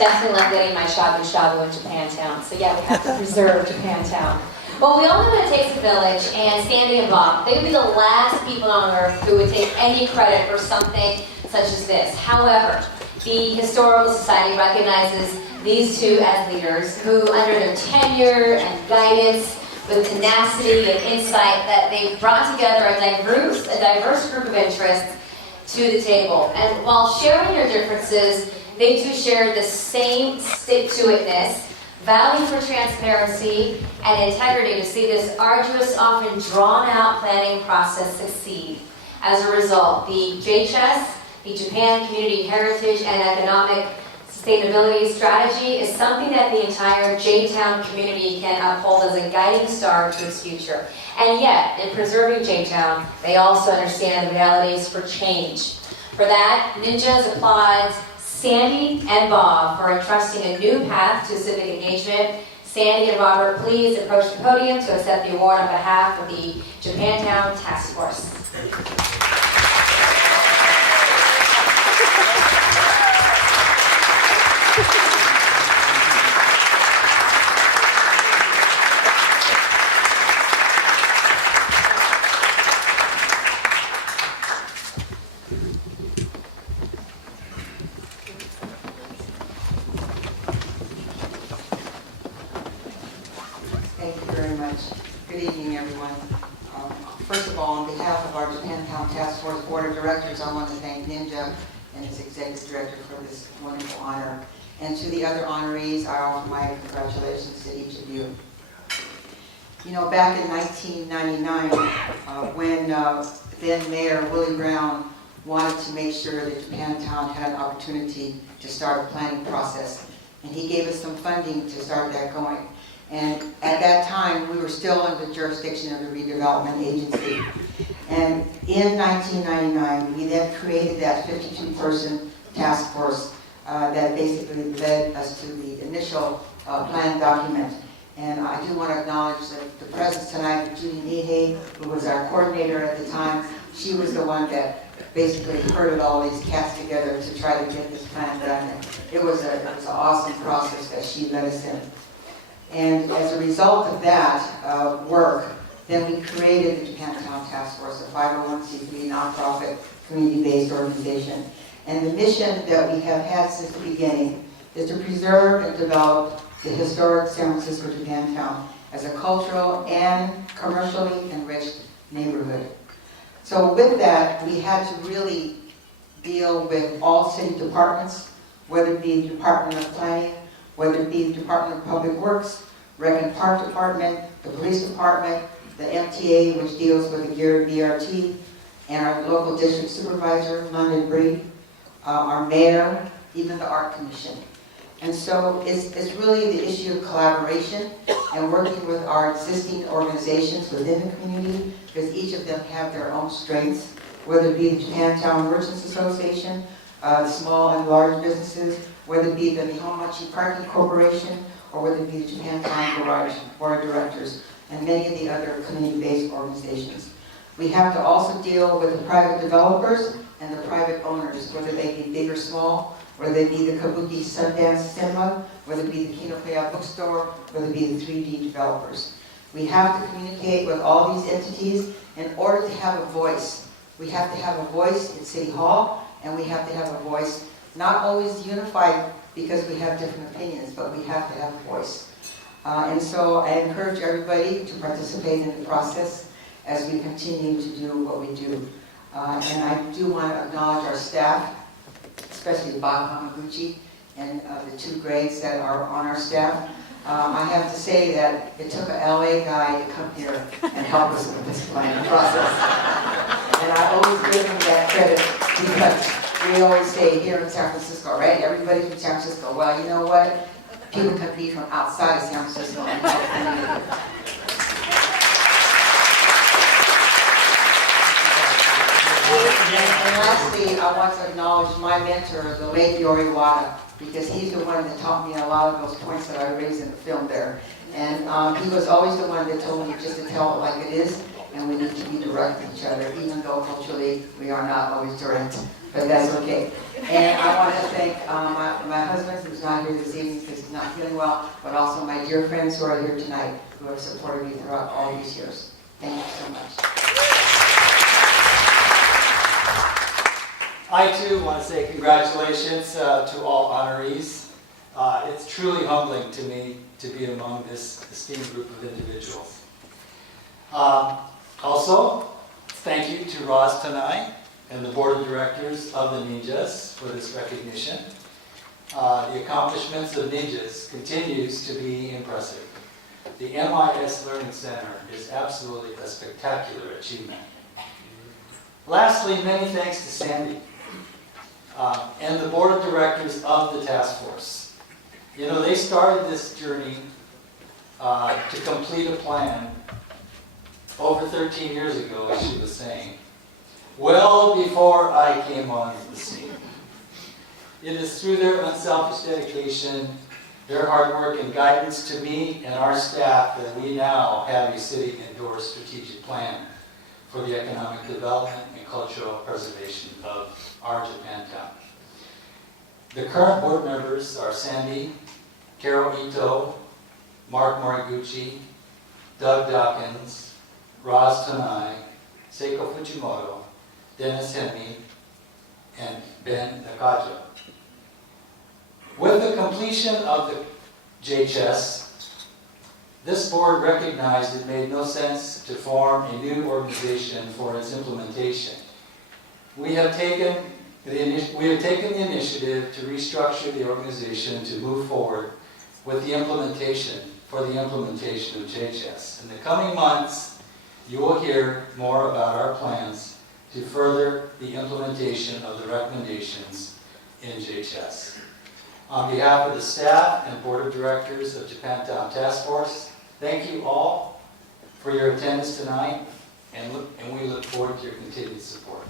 definitely love getting my shabu shabu in Japantown. So yeah, we have to preserve Japantown. Well, we all know that it takes a village, and Sandy and Bob, they would be the last people on earth who would take any credit for something such as this. However, the Historical Society recognizes these two as leaders who, under their tenure and guidance, with tenacity and insight, that they've brought together a diverse group of interests to the table. And while sharing their differences, they too share the same stick-to-itness, value for transparency, and integrity to see this arduous, often drawn-out planning process succeed. As a result, the JHS, the Japan Community Heritage and Economic Sustainability Strategy, is something that the entire J-Town community can uphold as a guiding star to its future. And yet, in preserving J-Town, they also understand the realities for change. For that, NJAHS applauds Sandy and Bob for entrusting a new path to civic engagement. Sandy and Robert, please approach the podium to accept the award on behalf of the Japantown Taskforce. Thank you very much. Good evening, everyone. First of all, on behalf of our Japantown Task Force Board of Directors, I want to thank NJAHS and its Executive Director for this wonderful honor. And to the other honorees, I offer my congratulations to each of you. You know, back in 1999, when then Mayor Willie Brown wanted to make sure that Japantown had an opportunity to start a planning process, and he gave us some funding to start that going. And at that time, we were still under the jurisdiction of the redevelopment agency. And in 1999, we then created that 52-person task force that basically led us to the initial plan document. And I do want to acknowledge the presence tonight of Judy Nihei, who was our coordinator at the time. She was the one that basically herded all these cats together to try to get this plan done. And it was an awesome process that she led us in. And as a result of that work, then we created the Japantown Task Force, a 501c3 nonprofit community-based organization. And the mission that we have had since the beginning is to preserve and develop the historic San Francisco Japantown as a cultural and commercially enriched neighborhood. So with that, we had to really deal with all city departments, whether it be the Department of Planning, whether it be the Department of Public Works, Rec and Park Department, the Police Department, the MTA, which deals with the Gary BRT, and our local district supervisor, London Bree, our mayor, even the Art Commission. And so it's really the issue of collaboration and working with our existing organizations within the community, because each of them have their own strengths, whether it be the Japantown Merchants Association, the small and large businesses, whether it be the Hamaguchi Parking Corporation, or whether it be the Japantown Garage Board of Directors, and many of the other community-based organizations. We have to also deal with the private developers and the private owners, whether they be big or small, whether it be the Kabuki Sundance Cinema, whether it be the Kinokaya Bookstore, whether it be the 3D developers. We have to communicate with all these entities in order to have a voice. We have to have a voice in City Hall, and we have to have a voice, not always unified because we have different opinions, but we have to have a voice. And so I encourage everybody to participate in the process as we continue to do what we do. And I do want to acknowledge our staff, especially Bob Hamaguchi and the 2 grades that are on our staff. I have to say that it took an LA guy to come here and help us with this planning process. And I always give him that credit because we always say here in San Francisco, right? Everybody's from San Francisco. Well, you know what? People can be from outside of San Francisco and help community. And lastly, I want to acknowledge my mentor, the late Yori Wada, because he's the one that taught me a lot of those points that I raised in the film there. And he was always the one that told me just to tell it like it is. and we need to be direct with each other, even though culturally we are not always direct, but that's okay. And I want to thank my husband, who's not here this evening because he's not feeling well, but also my dear friends who are here tonight, who have supported me throughout all these years. Thank you so much. I too want to say congratulations to all honorees. It's truly humbling to me to be among this esteemed group of individuals. Also, thank you to Roz Tanai and the Board of Directors of the NJAHS for this recognition. The accomplishments of NJAHS continues to be impressive. The MIS Learning Center is absolutely a spectacular achievement. Lastly, many thanks to Sandy and the Board of Directors of the task force. You know, they started this journey to complete a plan over 13 years ago, as she was saying, well before I came on the scene. It is through their unselfish dedication, their hard work and guidance to me and our staff that we now have a city-endorsed strategic plan for the economic development and cultural preservation of our Japantown. The current board members are Sandy, Carol Ito, Mark Moriguchi, Doug Dawkins, Roz Tanai, Seiko Fujimoto, Dennis Henry, and Ben Nakajo. With the completion of the NJAHS, this board recognized it made no sense to form a new organization for its implementation. We have taken the initiative to restructure the organization to move forward with the implementation of NJAHS. In the coming months, you will hear more about our plans to further the implementation of the recommendations in NJAHS. On behalf of the staff and Board of Directors of Japantown Task Force, thank you all for your attendance tonight, and we look forward to your continued support.